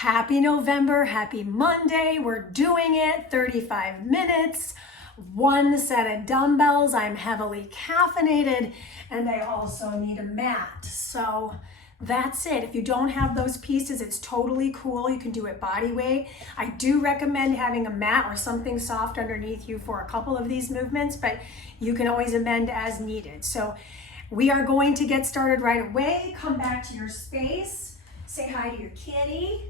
Happy November, happy Monday. We're doing it 35 minutes, one set of dumbbells. I'm heavily caffeinated and I also need a mat. So that's it. If you don't have those pieces, it's totally cool. You can do it body weight. I do recommend having a mat or something soft underneath you for a couple of these movements, but you can always amend as needed. So we are going to get started right away. Come back to your space. Say hi to your kitty,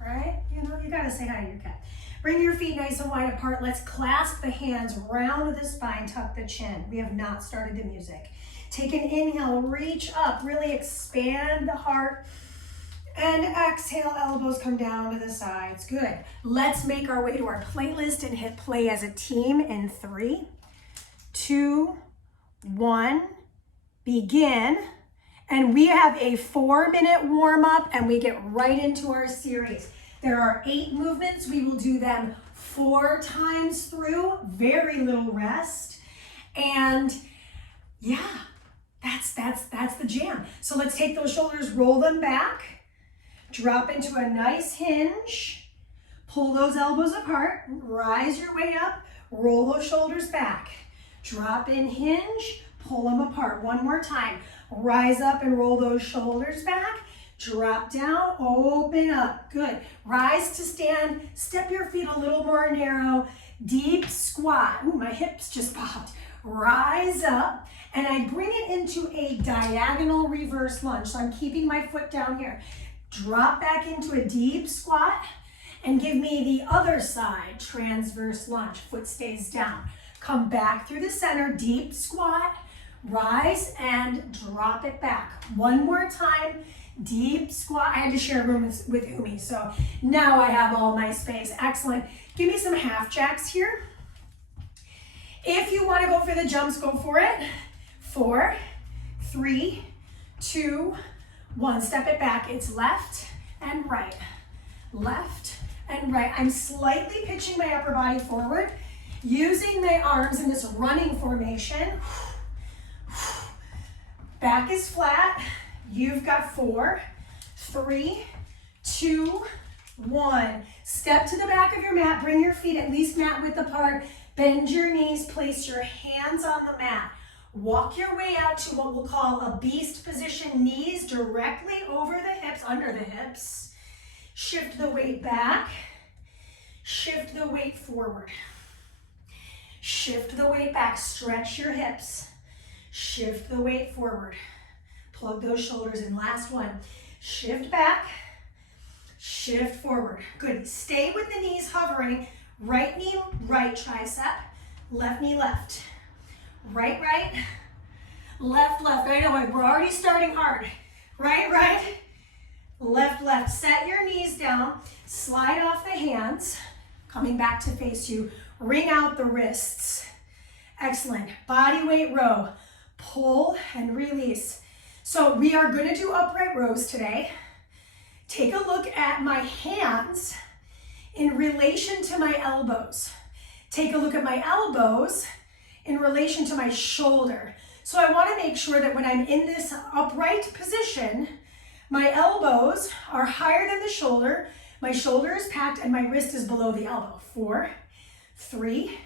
right? You know, you gotta say hi to your cat. Bring your feet nice and wide apart. Let's clasp the hands, round the spine, tuck the chin. We have not started the music. Take an inhale, reach up, really expand the heart. And exhale, elbows come down to the sides. Good. Let's make our way to our playlist and hit play as a team in 3, 2, 1. Begin. And we have a 4-minute warm up and we get right into our series. There are 8 movements. We will do them 4 times through, very little rest. And yeah, that's the jam. So let's take those shoulders, roll them back, drop into a nice hinge, pull those elbows apart, rise your way up, roll those shoulders back, drop in, hinge, pull them apart. One more time. Rise up and roll those shoulders back. Drop down, open up. Good. Rise to stand. Step your feet a little more narrow. Deep squat. Ooh, my hips just popped. Rise up. And I bring it into a diagonal reverse lunge. So I'm keeping my foot down here. Drop back into a deep squat. And give me the other side. Transverse lunge. Foot stays down. Come back through the center. Deep squat. Rise and drop it back. One more time, deep squat. I had to share a room with Umi, so now I have all my space. Excellent. Give me some half jacks here. If you want to go for the jumps, go for it. 4, 3, 2, 1. Step it back. It's left and right. Left and right. I'm slightly pitching my upper body forward, using my arms in this running formation. Back is flat. You've got 4, 3, 2, 1. Step to the back of your mat. Bring your feet at least mat width apart. Bend your knees. Place your hands on the mat. Walk your way out to what we'll call a beast position. Knees directly over the hips, under the hips. Shift the weight back. Shift the weight forward. Shift the weight back. Stretch your hips. Shift the weight forward. Plug those shoulders in. Last one. Shift back. Shift forward. Good. Stay with the knees hovering. Right knee, right tricep. Left knee, left. Right, right. Left, left. I know we're already starting hard. Right, right. Left, left. Set your knees down. Slide off the hands. Coming back to face you. Wring out the wrists. Excellent. Body weight row. Pull and release. So we are going to do upright rows today. Take a look at my hands in relation to my elbows. Take a look at my elbows in relation to my shoulder. So I want to make sure that when I'm in this upright position, my elbows are higher than the shoulder, my shoulder is packed, and my wrist is below the elbow. 4, 3,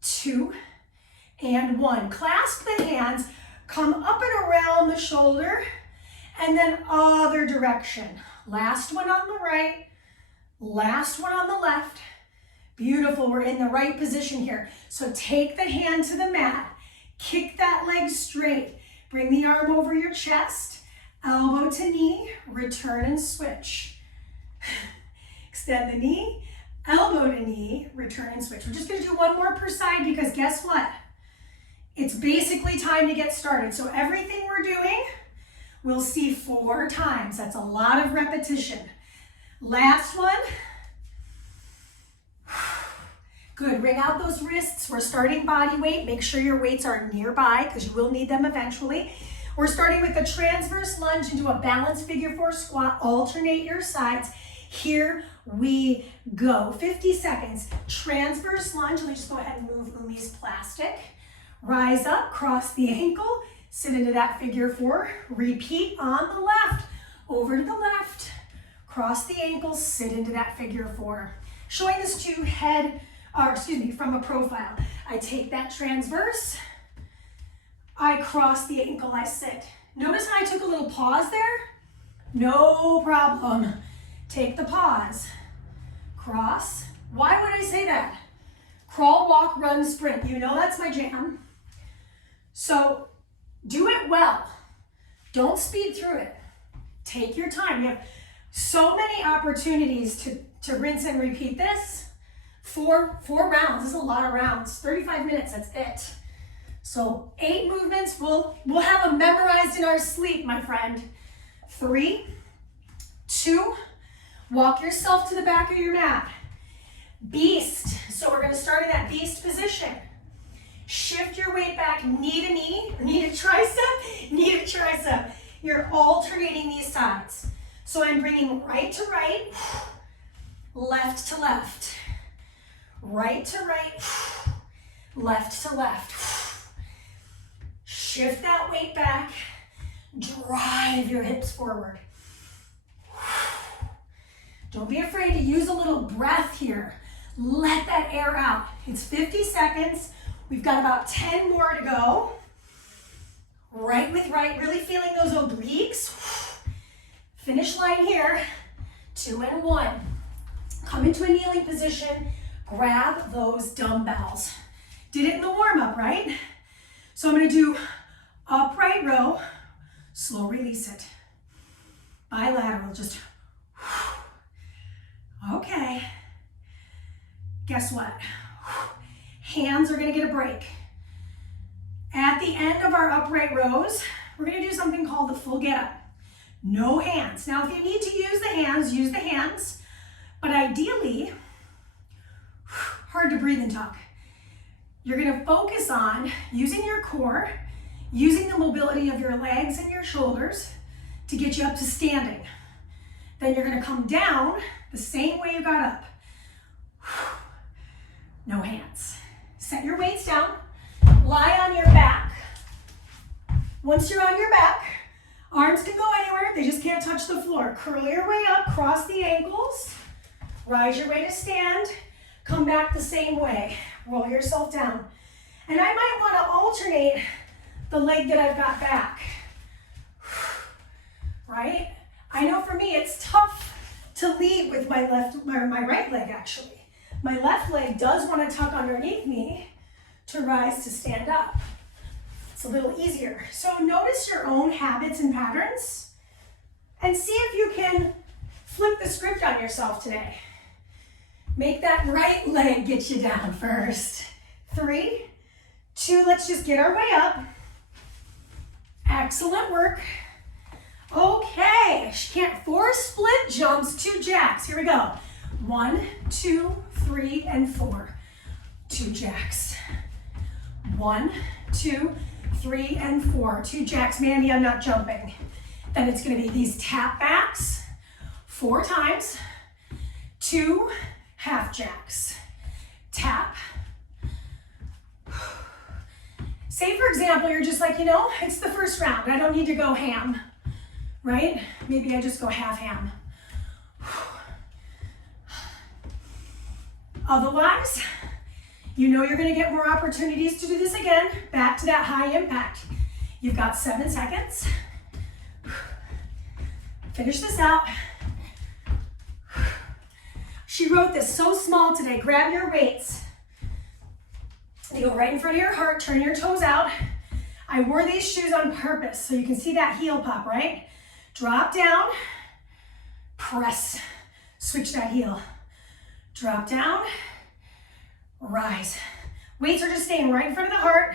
2, and 1. Clasp the hands, come up and around the shoulder, and then other direction. Last one on the right, last one on the left. Beautiful, we're in the right position here. So take the hand to the mat, kick that leg straight, bring the arm over your chest, elbow to knee, return and switch. Extend the knee, elbow to knee, return and switch. We're just gonna do one more per side because guess what? It's basically time to get started. So everything we're doing, we'll see 4 times. That's a lot of repetition. Last one. Good, wring out those wrists. We're starting body weight. Make sure your weights are nearby because you will need them eventually. We're starting with a transverse lunge into a balanced figure 4 squat. Alternate your sides. Here we go. 50 seconds. Transverse lunge. Let me just go ahead and move Umi's plastic. Rise up, cross the ankle, sit into that figure 4. Repeat on the left, over to the left, Cross the ankles, sit into that figure 4. Showing this to from a profile. I take that transverse, I cross the ankle, I sit. Notice how I took a little pause there? No problem. Take the pause. Cross. Why would I say that? Crawl, walk, run, sprint. You know that's my jam. So do it well. Don't speed through it. Take your time. You have so many opportunities to rinse and repeat this. Four rounds. This is a lot of rounds. 35 minutes, that's it. So 8 movements, we'll have them memorized in our sleep, my friend. 3, 2, walk yourself to the back of your mat. Beast. So we're going to start in that beast position. Shift your weight back, knee to knee, knee to tricep, knee to tricep. You're alternating these sides. So I'm bringing right to right, left to left, right to right, left to left. Shift that weight back, drive your hips forward. Don't be afraid to use a little breath here. Let that air out. It's 50 seconds. We've got about 10 more to go. Right with right, really feeling those obliques. Finish line here, 2 and 1. Come into a kneeling position, grab those dumbbells. Did it in the warm-up, right? So I'm gonna do upright row, slow release it. Bilateral, just, okay. Guess what? Hands are gonna get a break. At the end of our upright rows, we're gonna do something called the full get up. No hands. Now, if you need to use the hands, but ideally, hard to breathe and talk. You're gonna focus on using your core, using the mobility of your legs and your shoulders to get you up to standing. Then you're gonna come down the same way you got up. No hands. Set your weights down, lie on your back. Once you're on your back, arms can go anywhere, they just can't touch the floor. Curl your way up, cross the ankles, rise your way to stand, come back the same way. Roll yourself down. And I might want to alternate the leg that I've got back. Right? I know for me it's tough to lead with my right leg actually. My left leg does want to tuck underneath me to rise to stand up. It's a little easier. So notice your own habits and patterns and see if you can flip the script on yourself today. Make that right leg get you down first. 3, 2, let's just get our way up. Excellent work. Okay, 4 split jumps, 2 jacks. Here we go. 1, 2, 3, and 4. 2 jacks. 1, 2, 3, and 4. 2 jacks. Mandy, I'm not jumping. Then it's going to be these tap backs 4 times. 2 half jacks. Tap. Say, for example, you're just like, it's the first round. I don't need to go ham, right? Maybe I just go half ham. Otherwise, you're going to get more opportunities to do this again. Back to that high impact. You've got 7 seconds. Finish this out. She wrote this so small today. Grab your weights. You go right in front of your heart, turn your toes out. I wore these shoes on purpose so you can see that heel pop, right? Drop down, press, switch that heel. Drop down, rise. Weights are just staying right in front of the heart.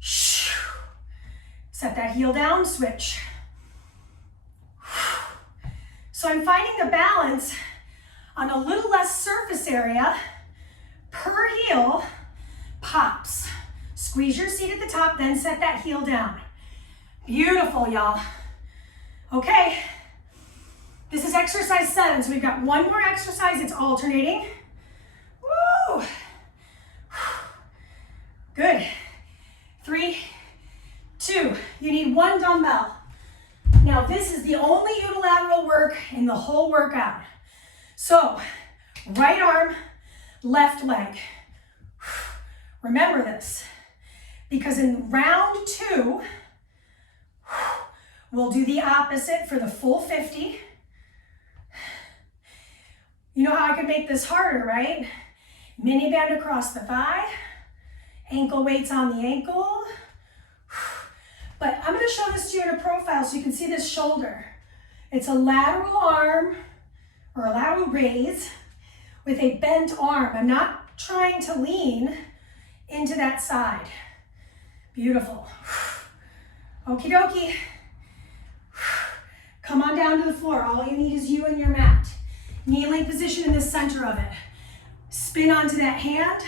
Set that heel down, switch. So I'm finding the balance on a little less surface area per heel pops. Squeeze your seat at the top, then set that heel down. Beautiful, y'all. Okay, this is exercise 7, so we've got 1 more exercise. It's alternating. Woo! Good. 3, 2, you need 1 dumbbell. Now this is the only unilateral work in the whole workout. So right arm, left leg. Remember this, because in round 2, we'll do the opposite for the full 50. You know how I could make this harder, right? Mini band across the thigh, ankle weights on the ankle. But I'm going to show this to you in a profile so you can see this shoulder. It's a lateral arm or a lateral raise with a bent arm. I'm not trying to lean into that side. Beautiful. Okie dokie. Come on down to the floor. All you need is you and your mat. Kneeling position in the center of it. Spin onto that hand.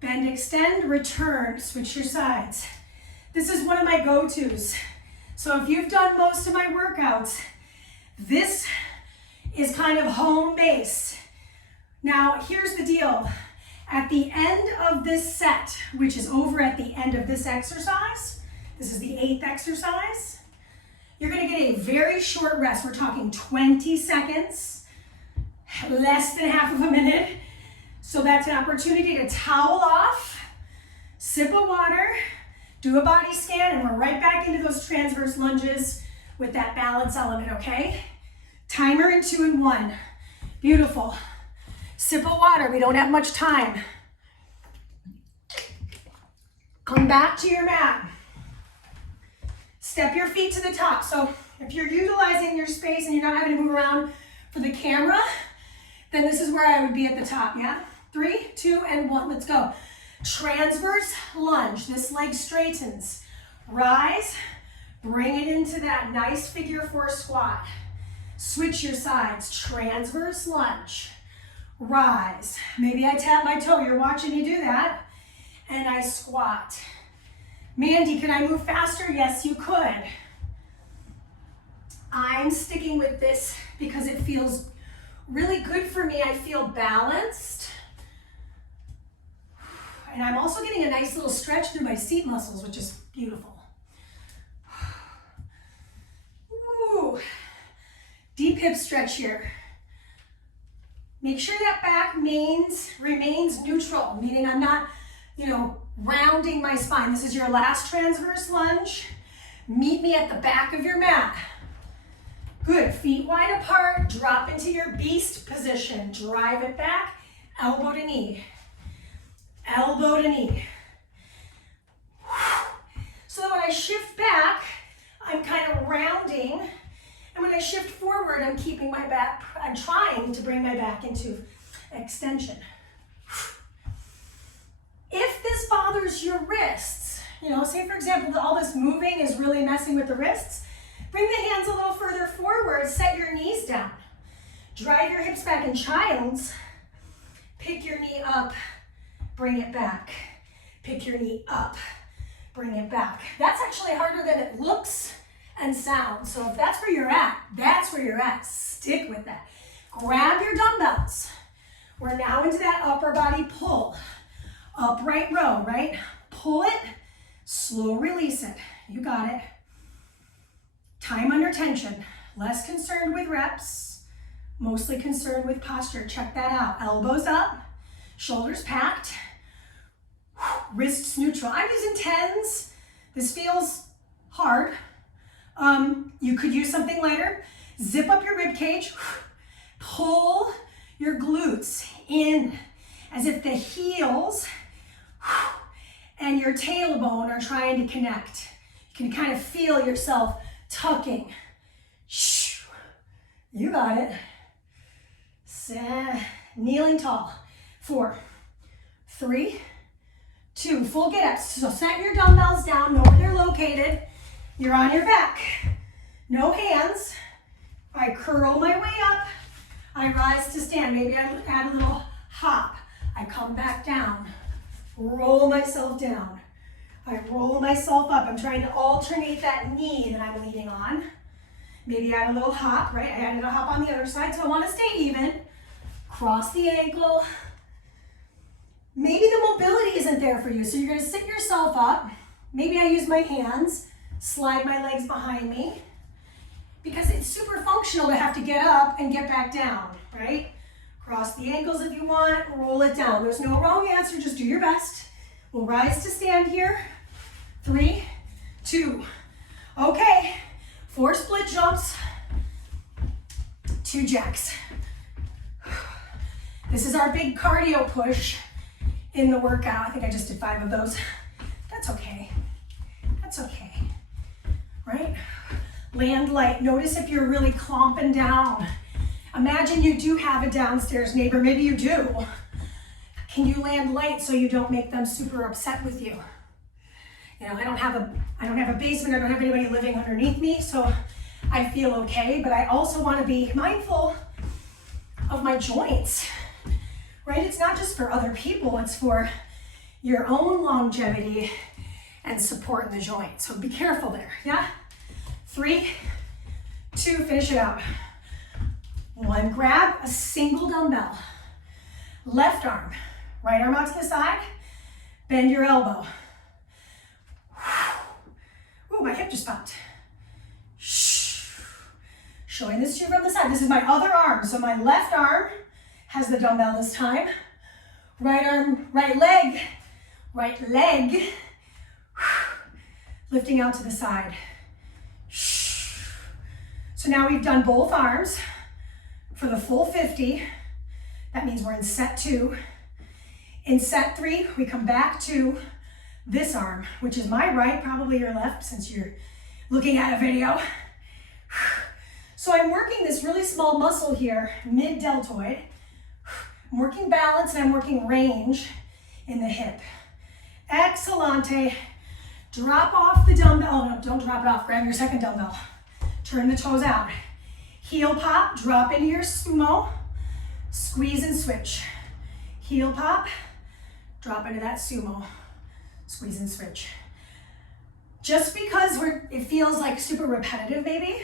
Bend, extend, return. Switch your sides. This is one of my go-tos. So if you've done most of my workouts, this is kind of home base. Now, here's the deal. At the end of this set, which is over at the end of this exercise, this is the 8th exercise, you're gonna get a very short rest. We're talking 20 seconds, less than half of a minute. So that's an opportunity to towel off, sip of water, do a body scan, and we're right back into those transverse lunges with that balance element, okay? Timer in 2 and 1. Beautiful. Sip of water, we don't have much time. Come back to your mat. Step your feet to the top. So if you're utilizing your space and you're not having to move around for the camera, then this is where I would be at the top, yeah? 3, 2, and 1, let's go. Transverse lunge, this leg straightens. Rise, bring it into that nice figure 4 squat. Switch your sides, transverse lunge. Rise, maybe I tap my toe, you're watching me do that, and I squat. Mandy, can I move faster? Yes, you could. I'm sticking with this because it feels really good for me. I feel balanced. And I'm also getting a nice little stretch through my seat muscles, which is beautiful. Ooh. Deep hip stretch here. Make sure that back remains neutral, meaning I'm not, rounding my spine. This is your last transverse lunge. Meet me at the back of your mat. Good, feet wide apart, drop into your beast position. Drive it back, elbow to knee. Elbow to knee. So that when I shift back, I'm kind of rounding. And when I shift forward, I'm keeping my back, I'm trying to bring my back into extension. If this bothers your wrists, say for example, that all this moving is really messing with the wrists, bring the hands a little further forward, set your knees down. Drive your hips back in child's. Pick your knee up, bring it back. Pick your knee up, bring it back. That's actually harder than it looks and sounds. So if that's where you're at, that's where you're at. Stick with that. Grab your dumbbells. We're now into that upper body pull. Upright row, right? Pull it, slow release it. You got it. Time under tension. Less concerned with reps, mostly concerned with posture. Check that out. Elbows up, shoulders packed, wrists neutral. I'm using 10s. This feels hard. You could use something lighter. Zip up your rib cage. Pull your glutes in as if the heels and your tailbone are trying to connect. You can kind of feel yourself tucking. You got it. Kneeling tall. 4, 3, 2, full get ups. So set your dumbbells down, know where they're located. You're on your back. No hands. I curl my way up. I rise to stand. Maybe I add a little hop. I come back down. Roll myself down. I roll myself up. I'm trying to alternate that knee that I'm leaning on. Maybe add a little hop, right? I added a hop on the other side, so I want to stay even. Cross the ankle. Maybe the mobility isn't there for you, so you're going to sit yourself up. Maybe I use my hands, slide my legs behind me. because it's super functional to have to get up and get back down, right? Cross the ankles if you want, roll it down. There's no wrong answer, just do your best. We'll rise to stand here. 3, 2. Okay, 4 split jumps, 2 jacks. This is our big cardio push in the workout. I think I just did 5 of those. That's okay. That's okay, right? Land light. Notice if you're really clomping down. Imagine you do have a downstairs neighbor. Maybe you do. Can you land light so you don't make them super upset with you? You know, I don't have a basement. I don't have anybody living underneath me, so I feel okay. But I also want to be mindful of my joints, right? It's not just for other people. It's for your own longevity and support in the joint. So be careful there. Yeah. 3, 2. Finish it out. 1. Grab a single dumbbell. Left arm. Right arm out to the side. Bend your elbow. Ooh, my hip just popped. Showing this to you from the side. This is my other arm. So my left arm has the dumbbell this time. Right arm, right leg. Lifting out to the side. So now we've done both arms for the full 50. That means we're in set 2. In set 3, we come back to this arm, which is my right, probably your left since you're looking at a video. So I'm working this really small muscle here, mid-deltoid. I'm working balance and I'm working range in the hip. Excellente. Drop off the dumbbell. Oh no, don't drop it off. Grab your second dumbbell. Turn the toes out. Heel pop, drop into your sumo. Squeeze and switch. Heel pop, drop into that sumo. Squeeze and switch. Just because it feels like super repetitive maybe,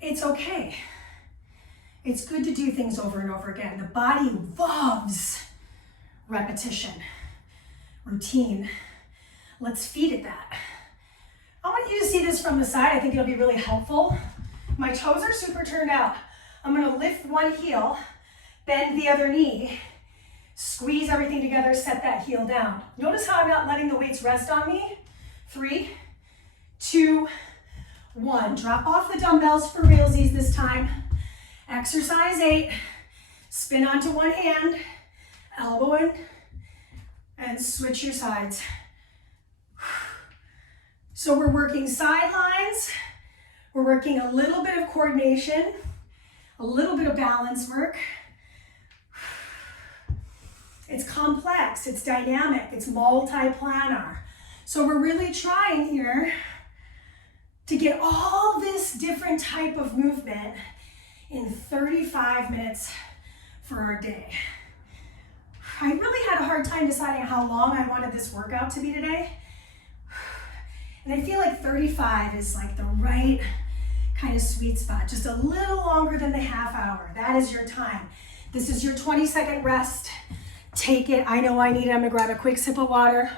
it's okay. It's good to do things over and over again. The body loves repetition, routine. Let's feed it that. I want you to see this from the side. I think it'll be really helpful. My toes are super turned out. I'm gonna lift one heel, bend the other knee, squeeze everything together, set that heel down. Notice how I'm not letting the weights rest on me. 3, 2, 1. Drop off the dumbbells for realsies this time. Exercise 8. Spin onto one hand, elbow in, and switch your sides. So we're working sidelines. We're working a little bit of coordination, a little bit of balance work. It's complex, it's dynamic, it's multi-planar. So we're really trying here to get all this different type of movement in 35 minutes for our day. I really had a hard time deciding how long I wanted this workout to be today. And I feel like 35 is like the right kind of sweet spot, just a little longer than the half hour. That is your time. This is your 20-second rest. Take it. I know I need it. I'm gonna grab a quick sip of water.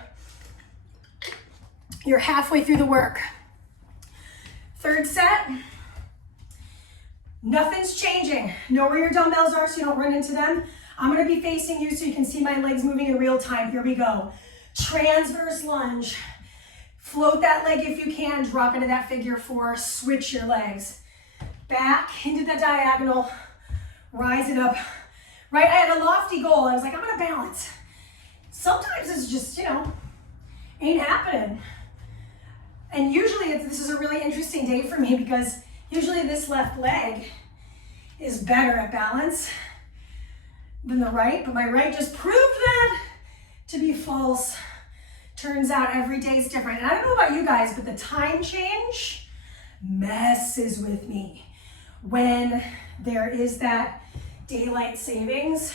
You're halfway through the work. Third set. Nothing's changing. Know where your dumbbells are so you don't run into them. I'm gonna be facing you so you can see my legs moving in real time. Here we go. Transverse lunge. Float that leg if you can. Drop into that figure 4. Switch your legs. Back into the diagonal. Rise it up. Right, I had a lofty goal. I was like, I'm gonna balance. Sometimes it's just, ain't happening. And usually this is a really interesting day for me because usually this left leg is better at balance than the right, but my right just proved that to be false. Turns out every day is different. And I don't know about you guys, but the time change messes with me. When there is that daylight savings,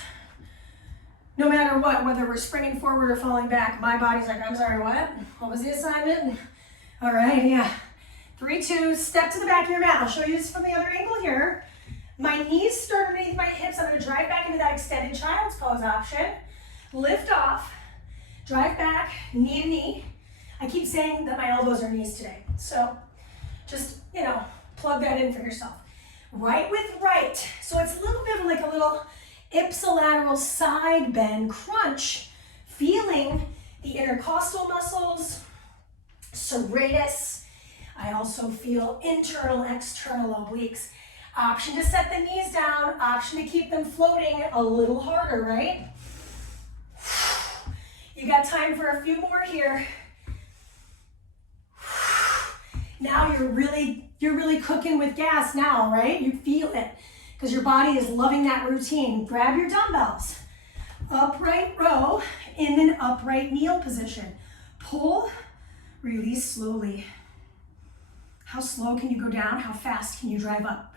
no matter what, whether we're springing forward or falling back, my body's like, I'm sorry, what? What was the assignment? All right, yeah. 3, 2, step to the back of your mat. I'll show you this from the other angle here. My knees start underneath my hips. I'm gonna drive back into that extended child's pose option. Lift off, drive back, knee to knee. I keep saying that my elbows are knees today. So Just, plug that in for yourself. Right with right. So it's a little bit of like a little ipsilateral side bend crunch, feeling the intercostal muscles, serratus. I also feel internal, external obliques. Option to set the knees down, option to keep them floating a little harder, right? You got time for a few more here. Now you're really cooking with gas now, right? You feel it because your body is loving that routine. Grab your dumbbells. Upright row in an upright kneel position. Pull, release slowly. How slow can you go down? How fast can you drive up?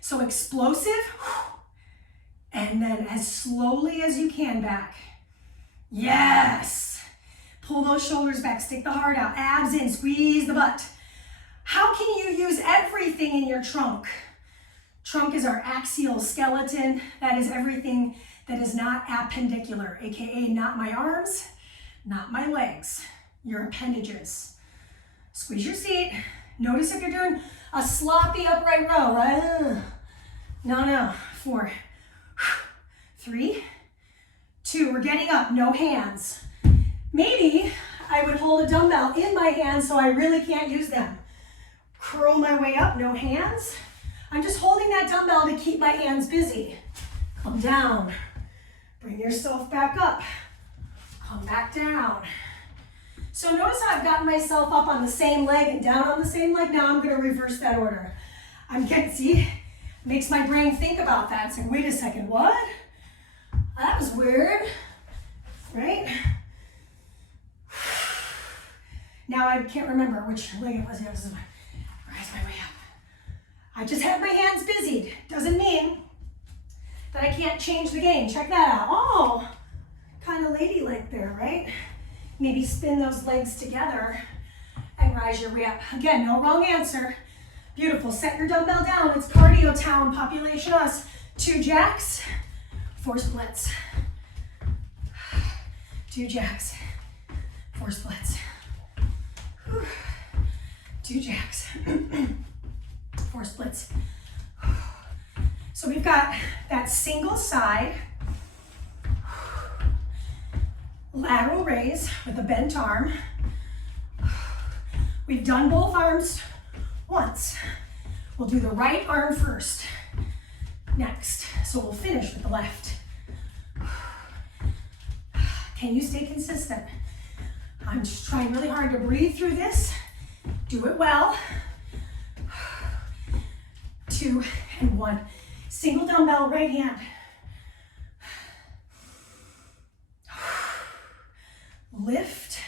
So explosive, and then as slowly as you can back. Yes. Pull those shoulders back, stick the heart out, abs in, squeeze the butt. How can you use everything in your trunk? Trunk is our axial skeleton. That is everything that is not appendicular, AKA not my arms, not my legs, your appendages. Squeeze your seat. Notice if you're doing a sloppy upright row, right? No. 4, 3, 2, we're getting up, no hands. Maybe I would hold a dumbbell in my hands so I really can't use them. Curl my way up, no hands. I'm just holding that dumbbell to keep my hands busy. Come down, bring yourself back up, come back down. So notice how I've gotten myself up on the same leg and down on the same leg. Now I'm gonna reverse that order. See, makes my brain think about that. It's like, wait a second, what? That was weird, right? Now I can't remember which leg it was. Rise my way up. I just have my hands busied. Doesn't mean that I can't change the game. Check that out. Oh, kind of ladylike there, right? Maybe spin those legs together and rise your way up. Again, no wrong answer. Beautiful. Set your dumbbell down. It's cardio town, population us. 2 jacks, 4 splits. 2 jacks, 4 splits. 2 jacks, 4 splits. So we've got that single side lateral raise with a bent arm. We've done both arms once. We'll do the right arm first next. So we'll finish with the left. Can you stay consistent? I'm just trying really hard to breathe through this. Do it well. 2 and 1. Single dumbbell, right hand. Lift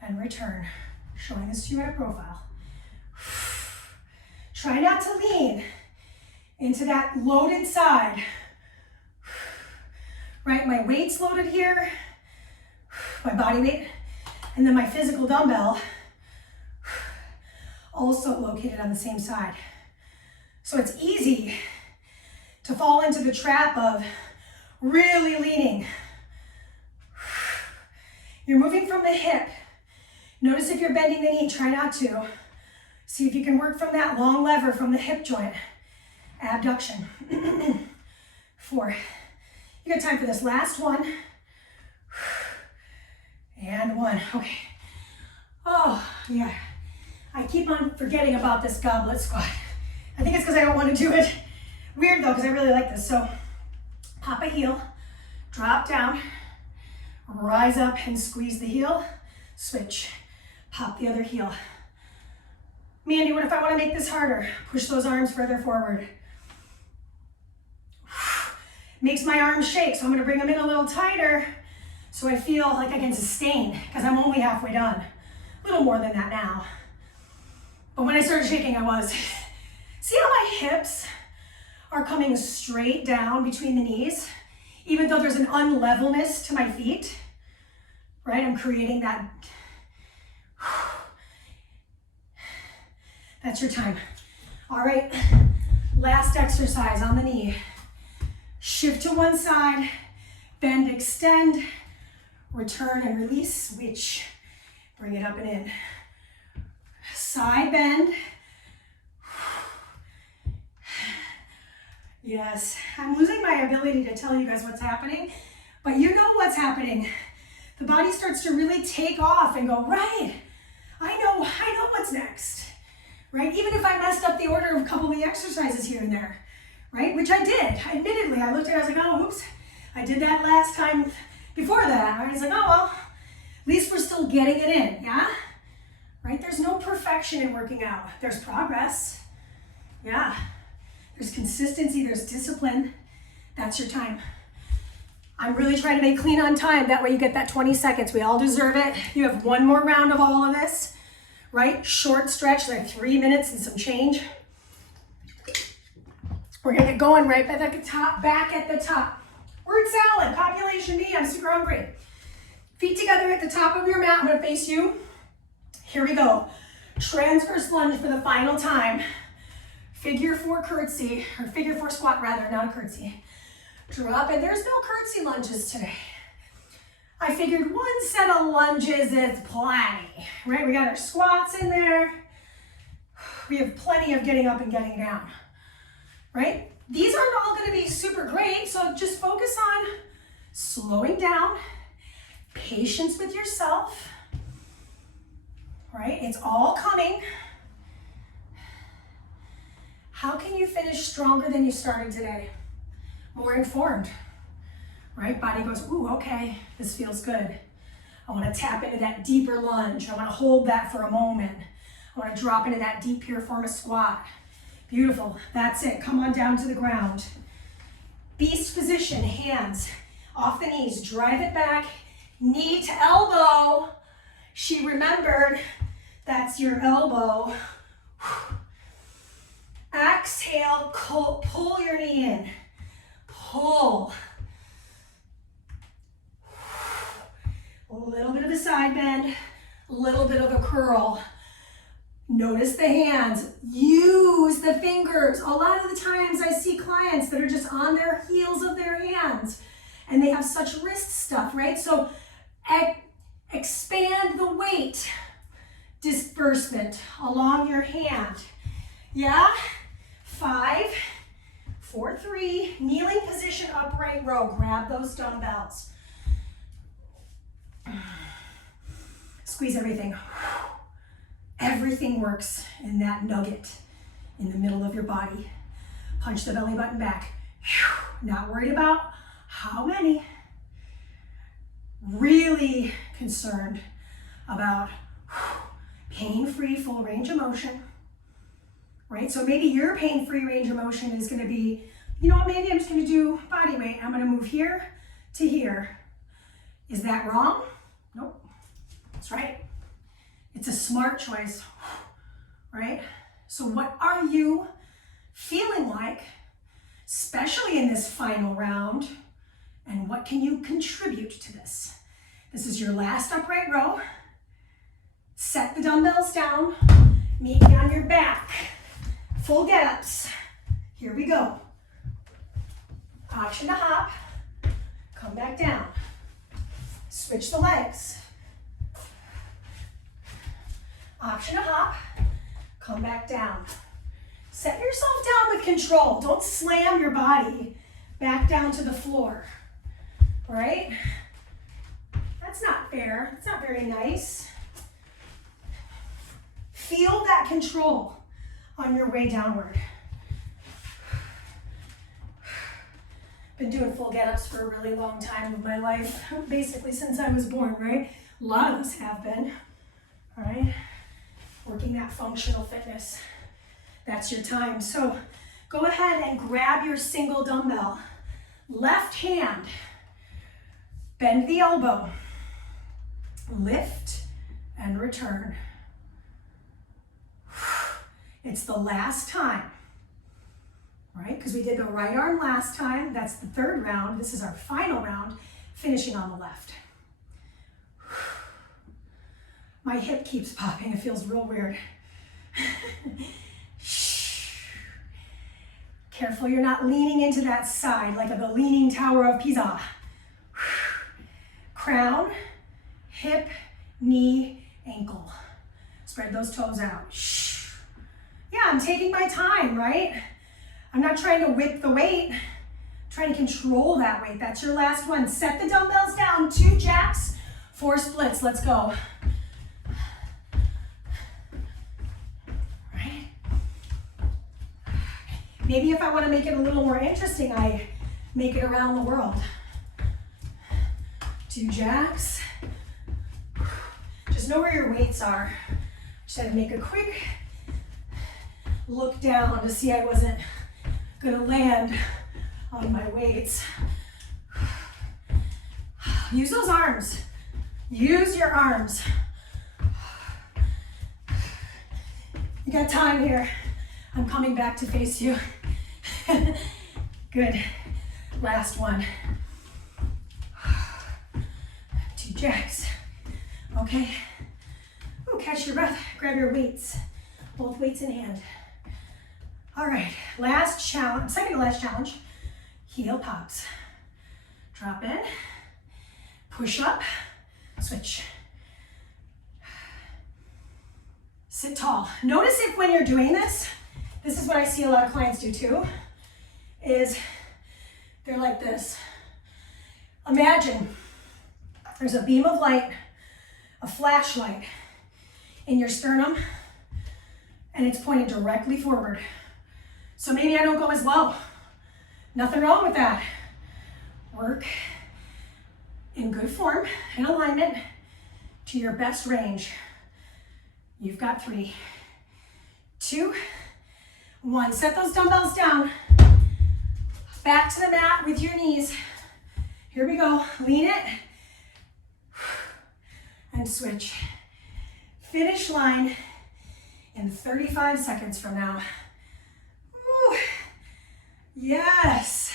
and return. Showing this to you at profile. Try not to lean into that loaded side. Right, my weight's loaded here, my body weight, and then my physical dumbbell also located on the same side. So it's easy to fall into the trap of really leaning. You're moving from the hip. Notice if you're bending the knee, try not to. See if you can work from that long lever from the hip joint. Abduction. 4. You got time for this last one. And 1. Okay. Oh, yeah. I keep on forgetting about this goblet squat. I think it's because I don't want to do it. Weird though, because I really like this. So pop a heel, drop down, rise up and squeeze the heel, switch, pop the other heel. Mandy, what if I want to make this harder? Push those arms further forward. Makes my arms shake, so I'm gonna bring them in a little tighter so I feel like I can sustain, because I'm only halfway done. A little more than that now. But when I started shaking, I was. See how my hips are coming straight down between the knees, even though there's an unlevelness to my feet, right? I'm creating that. That's your time. All right, last exercise on the knee. Shift to one side, bend, extend, return and release, switch. Bring it up and in. Side bend, Yes, I'm losing my ability to tell you guys what's happening, but you know what's happening. The body starts to really take off and go, right, I know what's next, right? Even if I messed up the order of a couple of the exercises here and there, right? Which I did, admittedly. I looked at it, I was like, oh, oops, I did that last time before that. I was like, oh, well, at least we're still getting it in, yeah? Right? There's no perfection in working out. There's progress, yeah. There's consistency, there's discipline. That's your time. I'm really trying to make clean on time. That way you get that 20 seconds. We all deserve it. You have one more round of all of this, right? Short stretch, like 3 minutes and some change. We're gonna get going right at the top, back at the top. Word salad, population B, I'm super hungry. Feet together at the top of your mat. I'm gonna face you. Here we go. Transverse lunge for the final time. Figure 4 curtsy, or figure 4 squat rather, not a curtsy. Drop, and there's no curtsy lunges today. I figured one set of lunges is plenty, right? We got our squats in there. We have plenty of getting up and getting down, right? These aren't all gonna be super great, so just focus on slowing down, patience with yourself, right? It's all coming. How can you finish stronger than you started today? More informed, right? Body goes, ooh, okay, this feels good. I wanna tap into that deeper lunge. I wanna hold that for a moment. I wanna drop into that deep piriformis squat. Beautiful, that's it. Come on down to the ground. Beast position, hands off the knees. Drive it back, knee to elbow. She remembered, that's your elbow. Exhale, pull your knee in. Pull. A little bit of a side bend, a little bit of a curl. Notice the hands, use the fingers. A lot of the times I see clients that are just on their heels of their hands and they have such wrist stuff, right? So expand the weight disbursement along your hand. Yeah? 5, 4, 3, kneeling position, upright row. Grab those dumbbells. Squeeze everything. Everything works in that nugget in the middle of your body. Punch the belly button back. Not worried about how many. Really concerned about pain-free full range of motion. Right? So maybe your pain-free range of motion is gonna be, you know what, maybe I'm just gonna do body weight. I'm gonna move here to here. Is that wrong? Nope, that's right. It's a smart choice, right? So what are you feeling like, especially in this final round, and what can you contribute to this? This is your last upright row. Set the dumbbells down, meet me on your back. Full get-ups. Here we go. Option to hop. Come back down. Switch the legs. Option to hop. Come back down. Set yourself down with control. Don't slam your body back down to the floor. All right? That's not fair. It's not very nice. Feel that control on your way downward. Been doing full get-ups for a really long time of my life, basically since I was born, right? A lot of us have been, all right? Working that functional fitness. That's your time. So go ahead and grab your single dumbbell. Left hand, bend the elbow, lift and return. It's the last time, right? Because we did the right arm last time. That's the third round. This is our final round, finishing on the left. My hip keeps popping. It feels real weird. Careful you're not leaning into that side like the Leaning Tower of Pisa. Crown, hip, knee, ankle. Spread those toes out. Yeah, I'm taking my time, right? I'm not trying to whip the weight, I'm trying to control that weight. That's your last one. Set the dumbbells down, 2 jacks, 4 splits. Let's go. Right? Maybe if I want to make it a little more interesting, I make it around the world. 2 jacks. Just know where your weights are. Just had to make a quick look down to see I wasn't gonna land on my weights. Use those arms. Use your arms. You got time here. I'm coming back to face you. Good. Last one. 2 jacks. Okay. Ooh, catch your breath. Grab your weights. Both weights in hand. All right. Last challenge. Second to last challenge. Heel pops. Drop in. Push up. Switch. Sit tall. Notice if when you're doing this is what I see a lot of clients do too, is they're like this. Imagine there's a beam of light, a flashlight in your sternum, and it's pointed directly forward. So maybe I don't go as low. Nothing wrong with that. Work in good form and alignment to your best range. You've got 3, 2, 1. Set those dumbbells down. Back to the mat with your knees. Here we go. Lean it and switch. Finish line in 35 seconds from now. Woo. Yes.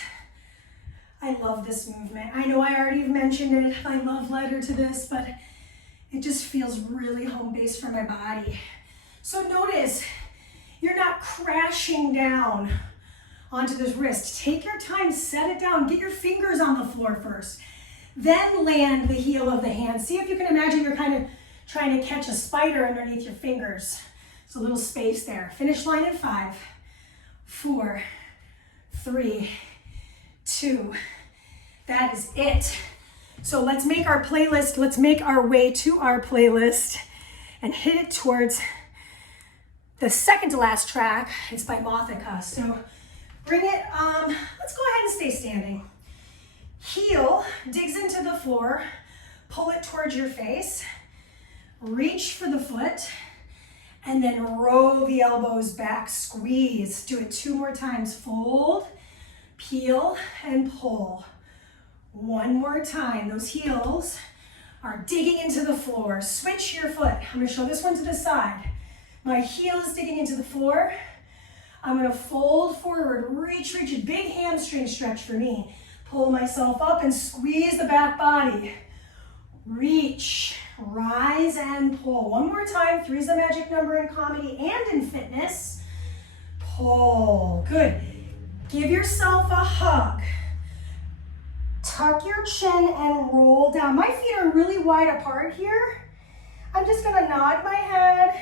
I love this movement. I know I already mentioned it. I love letter to this, but it just feels really home base for my body. So notice, you're not crashing down onto this wrist. Take your time, set it down, get your fingers on the floor first. Then land the heel of the hand. See if you can imagine you're kind of trying to catch a spider underneath your fingers. It's a little space there. Finish line in 5, 4, 3, 2. That is it. So let's make our playlist. Let's make our way to our playlist and hit it towards the second to last track. It's by Mothica. So bring it, let's go ahead and stay standing. Heel digs into the floor, pull it towards your face, reach for the foot, and then roll the elbows back, squeeze. Do it 2 more times. Fold, peel, and pull. 1 more time. Those heels are digging into the floor. Switch your foot. I'm going to show this one to the side. My heel is digging into the floor. I'm going to fold forward, reach, a big hamstring stretch for me. Pull myself up and squeeze the back body. Reach, rise, and pull. 1 more time. 3 is the magic number in comedy and in fitness. Pull. Good. Give yourself a hug. Tuck your chin and roll down. My feet are really wide apart here. I'm just going to nod my head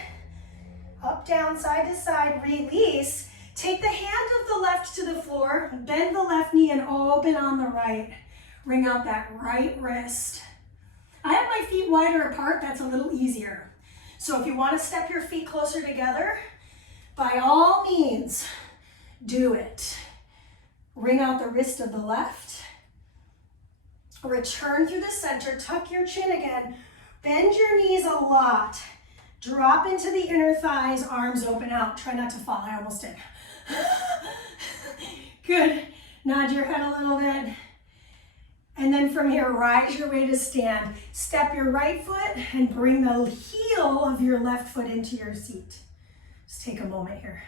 up, down, side to side, release. Take the hand of the left to the floor, bend the left knee and open on the right. Bring out that right wrist. I have my feet wider apart, that's a little easier. So if you want to step your feet closer together, by all means, do it. Ring out the wrist of the left. Return through the center, tuck your chin again. Bend your knees a lot. Drop into the inner thighs, arms open out. Try not to fall, I almost did. Good. Nod your head a little bit. And then from here, rise your way to stand. Step your right foot and bring the heel of your left foot into your seat. Just take a moment here.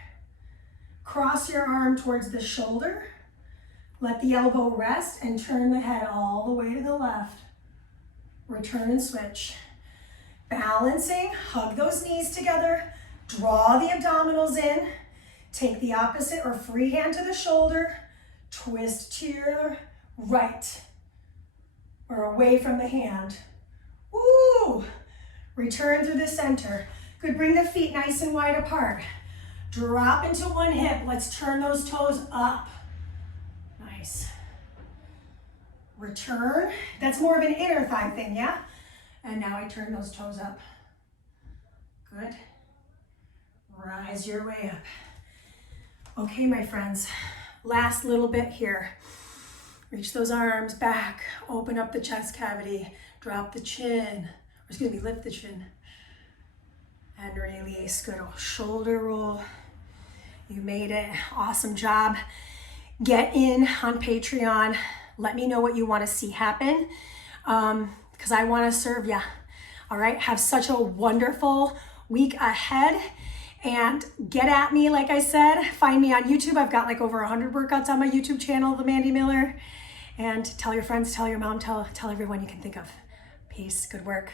Cross your arm towards the shoulder. Let the elbow rest and turn the head all the way to the left. Return and switch. Balancing, hug those knees together. Draw the abdominals in. Take the opposite or free hand to the shoulder. Twist to your right or away from the hand. Woo! Return through the center. Good, bring the feet nice and wide apart. Drop into one hip. Let's turn those toes up. Nice. Return. That's more of an inner thigh thing, yeah? And now I turn those toes up. Good. Rise your way up. Okay, my friends, last little bit here. Reach those arms back, open up the chest cavity, drop the chin, or excuse me, lift the chin. And release. Good old shoulder roll. You made it. Awesome job. Get in on Patreon. Let me know what you want to see happen, because I want to serve you. All right. Have such a wonderful week ahead, and get at me. Like I said, find me on YouTube. I've got like over 100 workouts on my YouTube channel, The Mandy Miller. And tell your friends, tell your mom, tell everyone you can think of. Peace. Good work.